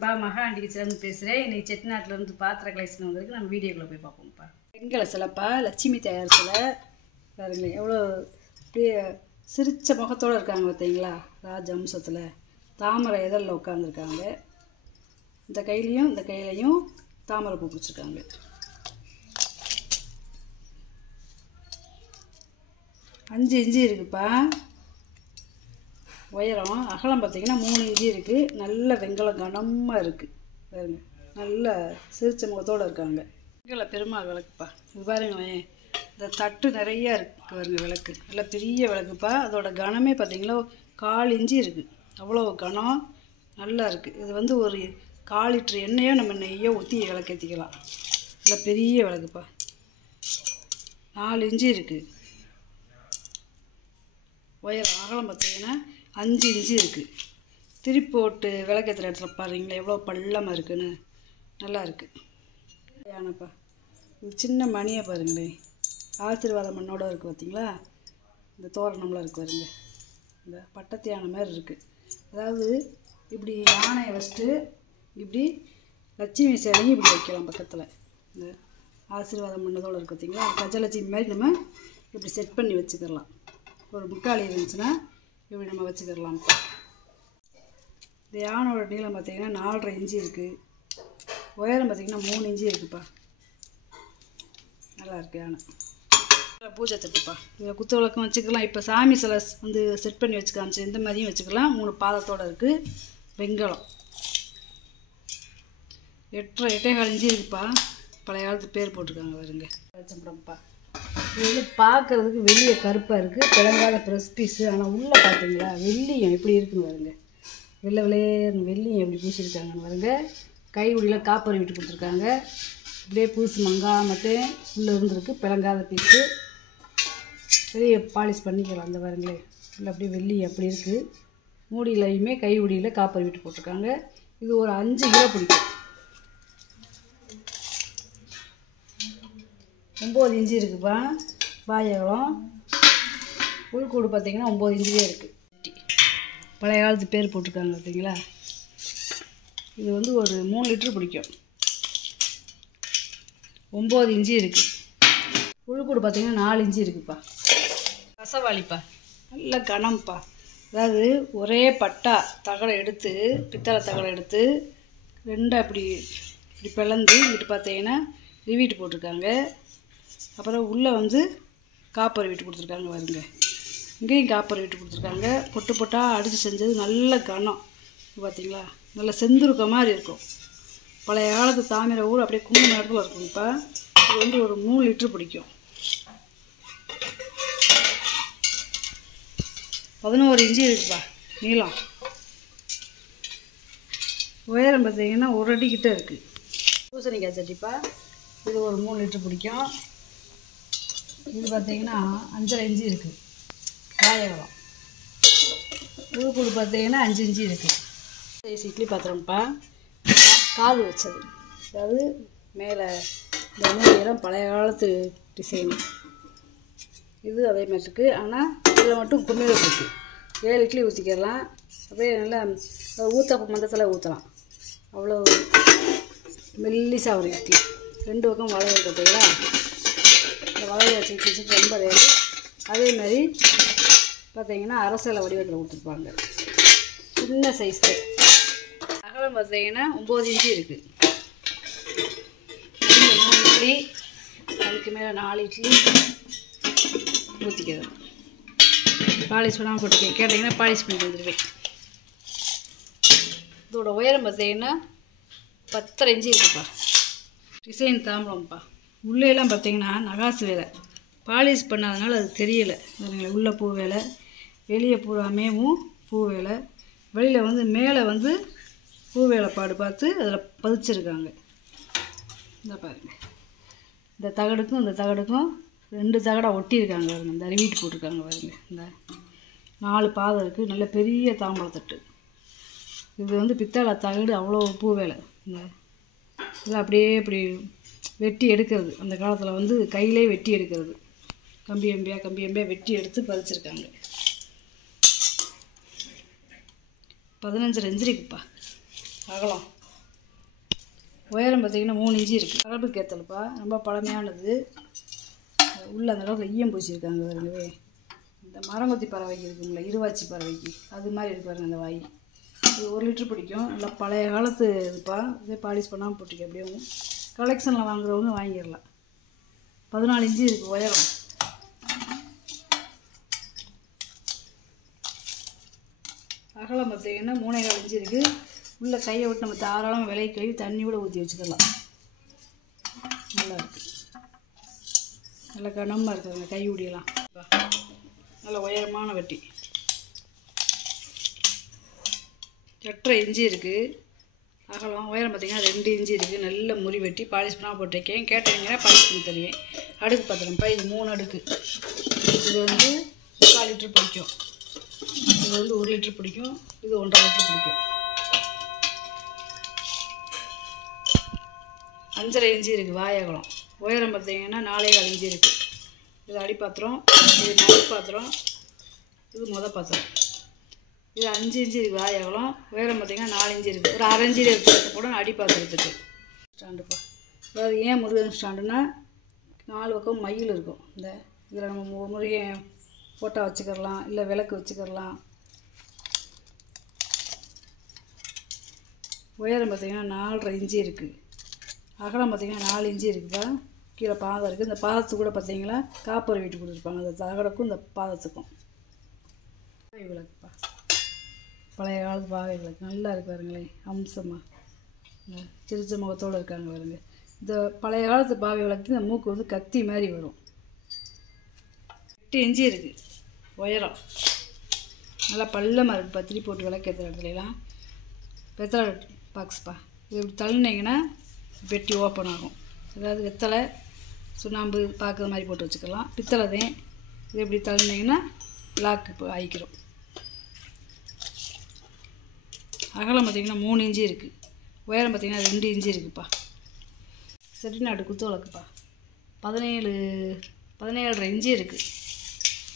வணக்கம்ப்பா. மகாண்டி கிச்சன்லேருந்து பேசுகிறேன். இன்றைக்கி செட்டிநாட்டிலேருந்து பாத்திர கலெக்ஷன் வந்திருக்கு. நம்ம வீடியோக்குள்ளே போய் பார்ப்போம்ப்பா. வெண்கல சிலைப்பா, லட்சுமி தாயார் சிலை பாருங்களேன். எவ்வளோ அப்படியே சிரித்த முகத்தோடு இருக்காங்க பார்த்தீங்களா? ராஜ அம்சத்தில் தாமரை இதழில் உட்காந்துருக்காங்க. இந்த கையிலையும் தாமரை பூ பிடிச்சிருக்காங்க. அஞ்சு இன்ச்சு இருக்குப்பா உயரம். அகலம் பார்த்திங்கன்னா 3 இன்ச்சு இருக்குது. நல்ல வெண்கலம் கனமாக இருக்குது பாருங்க. நல்ல சிரிச்ச முகத்தோடு இருக்காங்க. வெண்கல பெருமாள் விளக்குப்பா. இது பாருங்களேன், இந்த தட்டு நிறையா இருக்குது பாருங்க. விளக்கு நல்ல பெரிய விளக்குப்பா. அதோட கனமே பார்த்திங்கன்னா 1/4 இன்ச்சு இருக்குது. அவ்வளோ கனம் நல்லா இருக்குது. இது வந்து ஒரு 1/4 லிட்டர் எண்ணெயோ நம்ம நெய்யோ ஊற்றி விளக்கேற்றிக்கலாம். நல்ல பெரிய விளக்குப்பா. 4 இன்ச்சு இருக்குது உயரம். அகலம் பார்த்திங்கன்னா 5 இன்ச்சு இருக்குது. திருப்பி போட்டு விளக்கேற்றுற இடத்துல பாருங்களேன் எவ்வளோ பள்ளமாக இருக்குன்னு. நல்லா இருக்குது. யானைப்பா. இது சின்ன மணியை பாருங்களேன், ஆசீர்வாத மண்ணோடு இருக்குது பார்த்தீங்களா? இந்த தோரணம்லாம் இருக்குது பாருங்க. இந்த பட்டத்து யானை மாதிரி இருக்குது. அதாவது இப்படி யானையை வச்சுட்டு இப்படி லட்சுமி சேலையும் இப்படி வைக்கலாம் பக்கத்தில். இந்த ஆசீர்வாதம் பண்ணதோடு இருக்குது பார்த்தீங்களா? கஜலட்சுமி மாதிரி நம்ம இப்படி செட் பண்ணி வச்சுக்கலாம். ஒரு முக்காலி இருந்துச்சுன்னா இப்படி நம்ம வச்சுக்கிடலாம். இந்த யானோட நீளம் பார்த்திங்கன்னா 4.5 இன்ச்சு இருக்குது. உயரம் பார்த்திங்கன்னா 3 இன்ச்சு இருக்குதுப்பா. நல்லா இருக்குது யானை. பூஜை தட்டுப்பா. இதில் குத்து விளக்கம் வச்சுக்கலாம். இப்போ சாமி சிலை வந்து செட் பண்ணி வச்சுக்காமிச்சு இந்த மாதிரியும் வச்சுக்கலாம். 3 பாதத்தோடு இருக்குது. வெண்கலம் 8.25 இன்ச்சு இருக்குப்பா. பழைய காலத்து பேர் போட்டிருக்காங்க வருங்க. வச்சம்படம்ப்பா. இது வந்து பார்க்குறதுக்கு வெளியே கருப்பாக இருக்குது, பிளங்காத ப்ரெஸ் பீஸு. ஆனால் உள்ளே பார்த்தீங்களா வெள்ளியம் எப்படி இருக்குன்னு வருங்க. வெள்ளை வெள்ளியம் எப்படி பூசியிருக்காங்கன்னு வருங்க. கை உடியில் காப்பர் விட்டு கொடுத்துருக்காங்க. இப்படியே பூசி மங்காமட்டே உள்ளே இருந்துருக்கு. பிளங்காத பீஸு வெளியே பாலிஷ் பண்ணிக்கலாம். அந்த வருங்களே இல்லை அப்படியே வெள்ளியம் அப்படி இருக்குது. மூடியிலையுமே கை உடியில் காப்பர் விட்டு போட்டிருக்காங்க. இது ஒரு 5 கிலோ பிடிக்கும். 9 இன்ச்சு இருக்குப்பா பாயகம். உள்கூடு பார்த்திங்கன்னா 9 இன்ச்சுவே இருக்குது. பழைய காலத்து பேர் போட்டிருக்காங்க பார்த்தீங்களா? இது வந்து ஒரு 3 லிட்டரு பிடிக்கும். 9 இன்ச்சு இருக்குது. உள்கூடு பார்த்திங்கன்னா 4 இன்ச்சு இருக்குதுப்பா. ரசவாளிப்பா. நல்ல கனம்ப்பா. அதாவது ஒரே பட்டா தகடை எடுத்து, பித்தளை தகடை எடுத்து 2 இப்படி பிளந்து இங்கிட்டு பார்த்தீங்கன்னா ரிவீட்டு போட்டிருக்காங்க. அப்புறம் உள்ளே வந்து காப்பர் வீட்டு கொடுத்துருக்காங்க வருங்க. இங்கேயும் காப்பர் வீட்டு கொடுத்துருக்காங்க. பொட்டு பொட்டாக அடித்து செஞ்சது. நல்ல கனம் பார்த்திங்களா? நல்ல செந்துருக்க மாதிரி இருக்கும். பழைய காலத்து தாமிர ஊர் அப்படியே குங்கும இடத்துல இருக்கும். இப்போ இது வந்து ஒரு 3 லிட்டரு பிடிக்கும். 11 இன்ச்சு இருக்குப்பா நீளம். உயரம் பார்த்திங்கன்னா 1 அடிக்கிட்ட இருக்குது. பூசணிக்காய் சட்டிப்பா. இது ஒரு 3 லிட்டரு பிடிக்கும். இது பார்த்திங்கன்னா 5.5 இன்ச்சு இருக்குது. பாயகம். உள்கூடு பார்த்திங்கன்னா 5 இன்ச்சு இருக்குது. சைஸ் இட்லி பாத்திரம்ப்பா. காது வச்சது. அதாவது மேலே இந்த மூடியெல்லாம் பழைய காலத்து டிசைனு. இது அதே மாதிரி இருக்குது. ஆனால் இதில் மட்டும் குமிழ் இருக்குது. 7 இட்லி ஊற்றிக்கலாம். அப்படியே நல்லா ஊத்தப்ப மந்தத்தில் ஊற்றலாம். அவ்வளோ மெல்லிசாக ஒரு இட்லி. 2 பக்கம் வளைய பார்த்தீங்களா? இந்த வளைய வச்சு ரொம்ப ரேடு. அதேமாதிரி பார்த்தீங்கன்னா அரசலை வடிவத்தில் கொடுத்துருப்பாங்க. சின்ன சைஸு. அகலம் பார்த்தீங்கன்னா 9 இன்ச்சு இருக்குது. 3 இட்லி, அதுக்கு மேலே 4 இட்லி ஊற்றிக்கிறது. பாலிஷ் பண்ணாமல் போட்டு கேட்டிங்கன்னா பாலிஷ் பண்ணி வந்துடுவேன். இதோட உயரம் பார்த்தீங்கன்னா 10.5 இன்ச்சு இருக்குப்பா. டிசைன் தாம்பரம்ப்பா. உள்ளேலாம் பார்த்தீங்கன்னா நகாசு வேலை. பாலிஷ் பண்ணாதனால அது தெரியலை. உள்ளே பூ வேலை, வெளியே பூராமேவும் பூ வேலை. வெளியில் வந்து மேலே வந்து பூ வேலைப்பாடு பார்த்து அதில் பதிச்சிருக்காங்க. இந்த பாருங்க. இந்த தகடுக்கும் இந்த தகடுக்கும் 2 தகடாக ஒட்டியிருக்காங்க பாருங்க. இந்த ரிவீட்டு போட்டிருக்காங்க பாருங்க. இந்த 4 பாதம் இருக்குது. நல்ல பெரிய தாம்பரத்தட்டு. இது வந்து பித்தளை தகடு. அவ்வளோ பூ வேலை. இந்த இதில் அப்படியே இப்படி வெட்டி எடுக்கிறது. அந்த காலத்தில் வந்து கையிலே வெட்டி எடுக்கிறது. கம்பி கம்பியாக வெட்டி எடுத்து பதிச்சிருக்காங்க. 15.5 இன்ச்சு இருக்குப்பா அகலம். உயரம் பார்த்திங்கன்னா 3 இன்ச்சு இருக்குது. அளவுக்கு ஏற்றலப்பா, ரொம்ப பழமையானது. உள்ளே அந்த அளவுக்கு ஈயம் பூச்சிருக்காங்க பாருங்கவே. இந்த மரங்கொத்தி பறவைக்கு இருக்குங்களா, இருவாச்சி பறவைக்கு, அது மாதிரி இருக்கு பாருங்க அந்த வாய். இது 1 லிட்டர் பிடிக்கும். நல்லா பழைய காலத்து இதுப்பா, இதே பாலிஷ் பண்ணாமல் போட்டிருக்கேன். அப்படியே கலெக்ஷனில் வாங்குறவங்க வாங்கிடலாம். 14 இன்ச்சு இருக்குது உயரம். அகலம் பார்த்திங்கன்னா 3,4 இன்ச்சு இருக்குது. உள்ளே கையை விட்டு நம்ம தாராளமாக விலைக்கு கழுவி தண்ணி கூட ஊற்றி வச்சுக்கலாம். நல்லா இருக்குது, நல்லா கனமாக இருக்குதுங்க. கை ஊடியெல்லாம் நல்ல உயரமான வெட்டி. 8.5 இன்ச்சு இருக்குது அகலம். உயரம் பார்த்திங்கன்னா 2 இன்ச்சு இருக்குது. நல்ல முறி வெட்டி பாலிஷ் பண்ணால் போட்டிருக்கேன். கேட்டீங்கன்னா பாலிஷ் பண்ணி தருவேன். அடுக்கு பார்த்துறேன்ப்பா, இது 3 அடுக்கு. இது வந்து 4 லிட்டர் பிடிக்கும். இது வந்து 1 லிட்டர் பிடிக்கும். இது 1.5 லிட்டர் பிடிக்கும். 5.5 இன்ச்சு இருக்குது வாயகலம். உயரம் பார்த்திங்கன்னா 4.25 இன்ச்சு இருக்குது. இது அடி பாத்திரம், இது நடு பாத்திரம், இது பாத்திரம். இது 5 இன்ச்சு இருக்குது வாயகலம். உயரம் பார்த்திங்கன்னா 4 இன்ச்சு இருக்குது. ஒரு 1/2 இன்ச்சு இருக்கிறது கூட அடி பாத்திரத்துக்கு ஸ்டாண்டுப்பா. அதாவது ஏன் முருகன் ஸ்டாண்டுன்னா 4 பக்கம் மயில் இருக்கும். இந்த இதில் நம்ம முருகன் ஃபோட்டோ வச்சுக்கிறலாம், இல்லை விளக்கு வச்சுக்கிறலாம். உயரம் பார்த்திங்கன்னா 4.5 இன்ச்சு இருக்குது. அகலம் பார்த்திங்கன்னா 4 இன்ச்சு இருக்குப்பா. கீழே பாதம் இருக்குது. இந்த பாதத்துக்கு கூட பார்த்திங்கன்னா காப்பர் வீட்டு கொடுத்துருப்பாங்க. அந்த தகடுக்கும் இந்த பாதத்துக்கும். பாவை விளக்குப்பா, பழைய காலத்து பாவை விளக்கு நல்லா இருக்கு பாருங்களேன். அம்சமாக சிரிச்ச முகத்தோடு இருக்காங்க பாருங்க. இந்த பழைய காலத்து பாவை விளக்கு இந்த மூக்கு வந்து கத்தி மாதிரி வரும். 8 இன்ச்சு இருக்குது உயரம். நல்லா பள்ளமாக இருக்குது. பத்திரி போட்டு விளக்கு ஏற்றுற இடத்துலலாம். வெத்தலை பாக்ஸ்ப்பா, இது இப்படி தள்ளினீங்கன்னா வெட்டி ஓப்பன் ஆகும். அதாவது வெத்தலை சுண்ணாம்பு பார்க்குற மாதிரி போட்டு வச்சுக்கலாம். பித்தளை தான். இது எப்படி தள்ளினீங்கன்னா லாக்கு இப்போ ஆகிக்கிறோம். அகலம் பார்த்திங்கன்னா 3 இன்ச்சு இருக்குது. உயரம் பார்த்திங்கன்னா 2 இன்ச்சு இருக்குதுப்பா. செட்டிநாடு குத்து விளக்குப்பா. 17.5 இன்ச்சு இருக்குது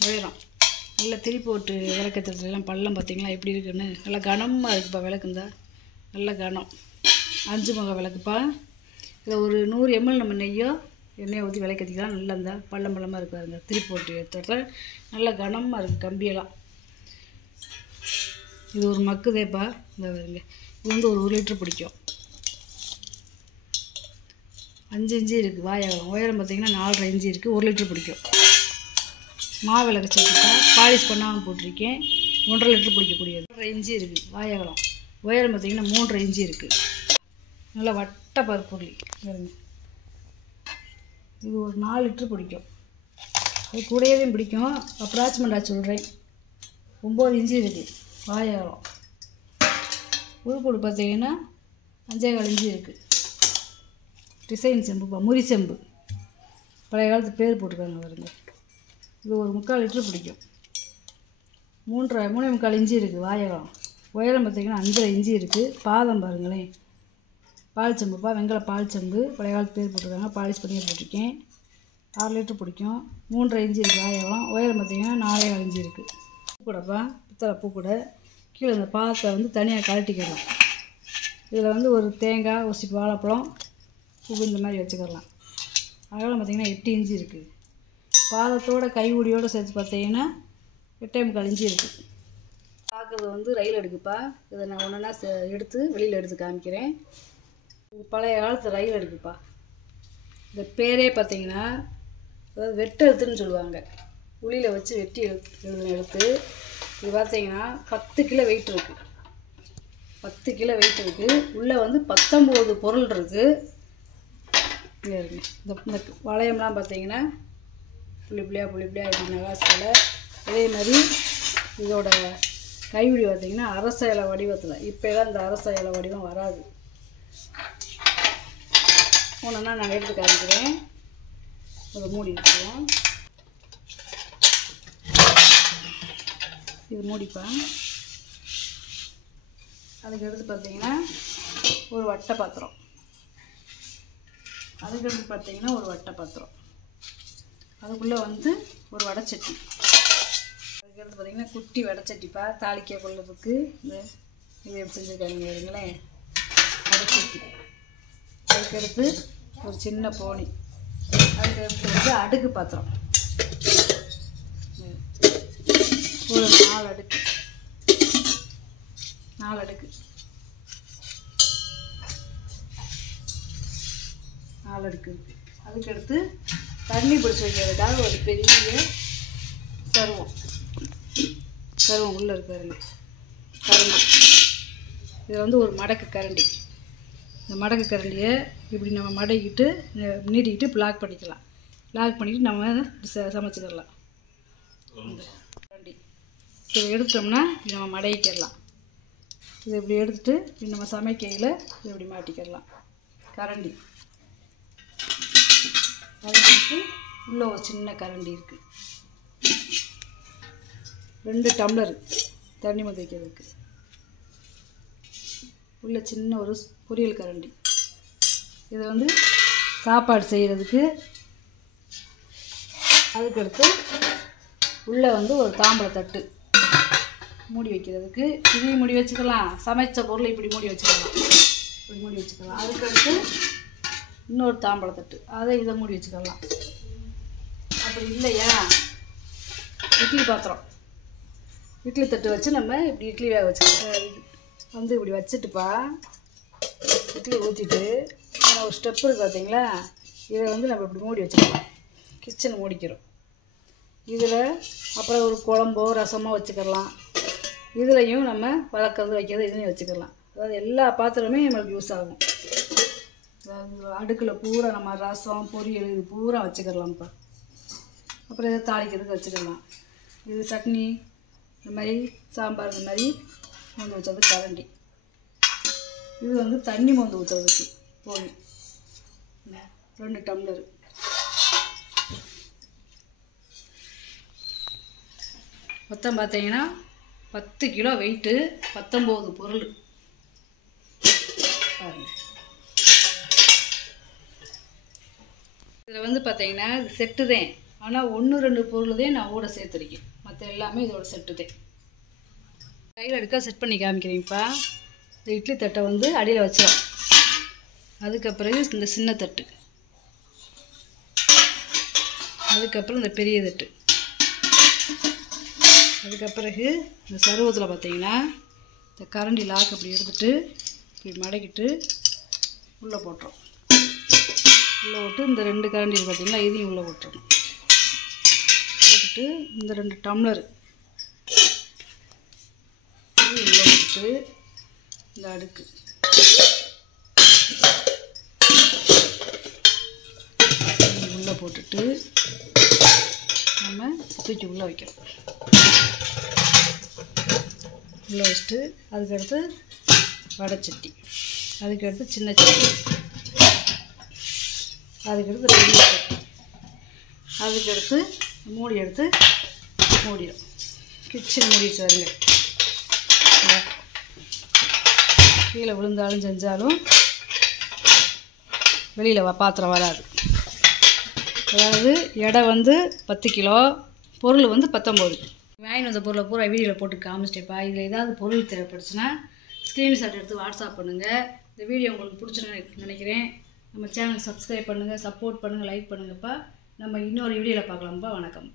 உயரம். நல்லா திரி போட்டு விளக்கத்துலாம் பள்ளம் பார்த்திங்களா எப்படி இருக்குன்னு. நல்லா கனமாக இருக்குப்பா விளக்குந்தா, நல்ல கனம். 5 முக விளக்குப்பா. இதில் ஒரு 100 ml நம்ம எண்ணெயை ஊற்றி விளக்கத்திக்கலாம். நல்லா இருந்தால் பள்ளமாக இருக்காதுங்க. திரி போட்டு எடுத்துகிற நல்லா கனமாக இருக்குது கம்பியெல்லாம். இது ஒரு மக்குதேப்பா. இந்த வருங்க, இது வந்து ஒரு 1 லிட்டர் பிடிக்கும். 5 இன்ச்சு இருக்குது வாயகலம். உயரம் பார்த்திங்கன்னா 4.5 இன்ச்சு இருக்குது. 1 லிட்டர் பிடிக்கும். மாவிளக்கு சட்டிப்பா, பாலிஷ் பண்ணாமல் போட்டிருக்கேன். 1.5 லிட்டர் பிடிக்கக்கூடியது. 1.5 இன்ச்சு இருக்குது வாயகலம். உயரம் பார்த்திங்கன்னா 3.5 இன்ச்சு இருக்குது. நல்லா வட்ட பருப்புள்ளி வருங்க. இது ஒரு 4 லிட்டர் பிடிக்கும். அது கூடவே பிடிக்கும். அப்ராக்சிமேட்டாக சொல்கிறேன். 9 இன்ச்சு இருக்குது வாயகலம். உருக்கூடு பார்த்திங்கன்னா 5.25 இன்ச்சு இருக்குது. டிசைன் செம்புப்பா, முறி செம்பு. பழைய காலத்து பேர் போட்டிருக்காங்க வருங்க. இது ஒரு 3/4 லிட்டர் பிடிக்கும். 3.25 இன்ச்சு இருக்குது வாயகலம். உயரம் பார்த்திங்கன்னா 5.5 இன்ச்சு இருக்குது. பாதம் பாருங்களேன். பால் செம்புப்பா, வெங்கல பால் செம்பு. பழைய காலத்து பேர் போட்டிருக்காங்க. பாலிஷ் பண்ணி போட்டிருக்கேன். 6 லிட்டர் பிடிக்கும். 3.5 இன்ச்சு இருக்குது வாயகலம். உயரம் பார்த்திங்கன்னா 4.25 இன்ச்சு இருக்குது. பூக்கூடப்பா, பித்தளை பூக்கூடை. கீழே இந்த பாதத்தை வந்து தனியாக கழட்டிக்கலாம். இதில் வந்து ஒரு தேங்காய், ஒரு சிப்பு வாழைப்பழம், பூ இந்த மாதிரி வச்சுக்கலாம். அகலம் பார்த்திங்கன்னா 8 இன்ச்சு இருக்குது. பாதத்தோட கைவுடியோடு சேர்த்து பார்த்திங்கன்னா 8.25 இன்ச்சு இருக்குது. பார்க்குறது வந்து ரயில் அடுக்குப்பா. இதை நான் ஒன்றுனா எடுத்து வெளியில் எடுத்து காமிக்கிறேன். இது பழைய காலத்து ரயில் அடுக்குப்பா. இந்த பேரே பார்த்திங்கன்னா அதாவது வெட்டு எழுத்துன்னு சொல்லுவாங்க. உளியில் வச்சு வெட்டி எழுதுன எழுத்து. இது பார்த்திங்கன்னா 10 கிலோ வெயிட் இருக்குது. 10 கிலோ வெயிட் இருக்குது. உள்ளே வந்து 19 பொருள் இருக்குது. இந்த வளையம்லாம் பார்த்திங்கன்னா புள்ளி புள்ளியாக இப்படி நகாசில். அதே மாதிரி இதோட கைவிடி பார்த்திங்கன்னா அரச இலை வடிவத்தில். இப்போலாம் இந்த அரச இலை வடிவம் வராது. ஒன்றுனா நான் எடுத்து காமிக்கிறேன். ஒரு மூடி வச்சுருவோம். இது மூடிப்பா. அதுக்கு எடுத்து பார்த்திங்கன்னா ஒரு வட்டை பாத்திரம். அதுக்கடுத்து பார்த்திங்கன்னா ஒரு வட்டை பாத்திரம். அதுக்குள்ளே வந்து ஒரு வடைச்சட்டி. அதுக்கடுத்து பார்த்திங்கன்னா குட்டி வடைச்சட்டிப்பா. தாளிக்க கொள்ளதுக்கு இந்த இது எப்படி செஞ்சுருக்காங்க இருங்களேன். வடைச்சட்டி. அதுக்கடுத்து ஒரு சின்ன போனி, அதுக்கடுத்து வந்து அடுக்கு பாத்திரம் ஒரு 4 அடுக்கு 4 அடுக்கு 4 அடுக்கு இருக்குது. அதுக்கடுத்து தண்ணி பிடிச்சி வைக்கிறதுக்காக ஒரு பெரிய சருவம் உள்ளே இருக்காருங்க கரண்டி. இது வந்து ஒரு மடக்கு கரண்டி. இந்த மடக்கு கரண்டியை இப்படி நம்ம மடக்கிட்டு நீட்டிக்கிட்டு லாக் பண்ணிக்கலாம். லாக் பண்ணிவிட்டு நம்ம சமைச்சிக்கலாம். கரண்டி இதை எடுத்துட்டோம்னா நம்ம மடக்கிடலாம். இதை இப்படி எடுத்துகிட்டு இப்படி நம்ம சமைக்கையில் இதை இப்படி மாட்டிக்கிடலாம். கரண்டி அதுக்கு உள்ளே ஒரு சின்ன கரண்டி இருக்குது. 2 டம்ளர் தண்ணி மொத்த வைக்கிறதுக்கு உள்ள சின்ன ஒரு பொரியல் கரண்டி. இது வந்து சாப்பாடு செய்கிறதுக்கு. அதுக்கடுத்து உள்ளே வந்து ஒரு தாம்பழத்தட்டு மூடி வைக்கிறதுக்கு. இதையும் மூடி வச்சுக்கலாம். சமைச்ச பொருளை இப்படி மூடி வச்சுக்கலாம். அதுக்கடுத்து இன்னொரு தாம்பழத்தட்டு, இதை மூடி வச்சுக்கலாம். அப்படி இல்லையா இட்லி பாத்திரம், இட்லி தட்டு வச்சு நம்ம இப்படி இட்லி வேக வச்சுக்கலாம். வந்து இப்படி வச்சுட்டுப்பா இட்லி ஊற்றிட்டு ஒரு ஸ்டெப்பு இருக்குது பார்த்தீங்களா, இதை வந்து நம்ம இப்படி மூடி வச்சுக்கலாம். கிச்சன் மூடிக்கிறோம். இதில் அப்புறம் ஒரு குழம்போ ரசமோ வச்சுக்கலாம். இதுலேயும் நம்ம வளர்க்குறது வைக்கிறது இதுலேயும் வச்சுக்கலாம். அதாவது எல்லா பாத்திரமே நம்மளுக்கு யூஸ் ஆகும். அதாவது அடுக்கில் பூரா நம்ம ரசம் பொரியல் இது பூரா வச்சுக்கலாம்ப்பா. அப்புறம் இதை தாளிக்கிறதுக்கு வச்சுக்கலாம். இது சட்னி இந்த மாதிரி சாம்பார் இந்த மாதிரி மொந்து ஊற்றுறது கரண்டி. இது வந்து தண்ணி மொந்து ஊற்றுறதுக்கு போனி 2 டம்ளர். மொத்தம் பார்த்தீங்கன்னா 10 கிலோ வெயிட்டு, 19 பொருள் பாருங்க. இதில் வந்து பார்த்தீங்கன்னா இது செட்டு தான். ஆனால் 1-2 பொருள் தான் நான் கூட சேர்த்துருக்கேன். மற்ற எல்லாமே இதோட செட்டு தான். கையில் எடுக்க செட் பண்ணி காமிக்கிறீங்கப்பா. இந்த இட்லி தட்டை வந்து அடியில் வச்சிடும். அதுக்கப்புறம் இந்த சின்ன தட்டு, அதுக்கப்புறம் இந்த பெரிய தட்டு, அதுக்கப்பிறகு இந்த சருவத்தில் பார்த்தீங்கன்னா இந்த கரண்டி லாக் அப்படி எடுத்துகிட்டு இப்படி மடக்கிட்டு உள்ளே போட்டுரும். உள்ளே போட்டு இந்த 2 கரண்டி பார்த்தீங்கன்னா இதையும் உள்ளே போட்டுறணும். போட்டுட்டு இந்த 2 டம்ளர் உள்ளே போட்டு இந்த அடுக்கு உள்ளே போட்டுட்டு நம்ம தூக்கி உள்ளே வைக்கிறோம். உள்ளே வச்சுட்டு அதுக்கடுத்து வடைச்சட்டி, அதுக்கடுத்து சின்ன சட்டி, அதுக்கடுத்து பெரிய சட்டி, அதுக்கடுத்து மூடி எடுத்து மூடிடும். கிச்சன் மூடி வச்சுருங்க. கீழே விழுந்தாலும் செஞ்சாலும் வெளியில் பாத்திரம் வராது. அதாவது எடை வந்து 10 கிலோ, பொருள் வந்து 19. வாங்கி வந்த பொருளை பூரா வீடியோவில் போட்டு காமிச்சிட்டேப்பா. இதில் ஏதாவது பொருள் தேவைப்படுச்சுன்னா ஸ்க்ரீன்ஷாட் எடுத்து வாட்ஸ்அப் பண்ணுங்கள். இந்த வீடியோ உங்களுக்கு பிடிச்சுன்னு நினைக்கிறேன். நம்ம சேனல் சப்ஸ்கிரைப் பண்ணுங்கள், சப்போர்ட் பண்ணுங்கள், லைக் பண்ணுங்கப்பா. நம்ம இன்னொரு வீடியோவில் பார்க்கலாம்ப்பா. வணக்கம்.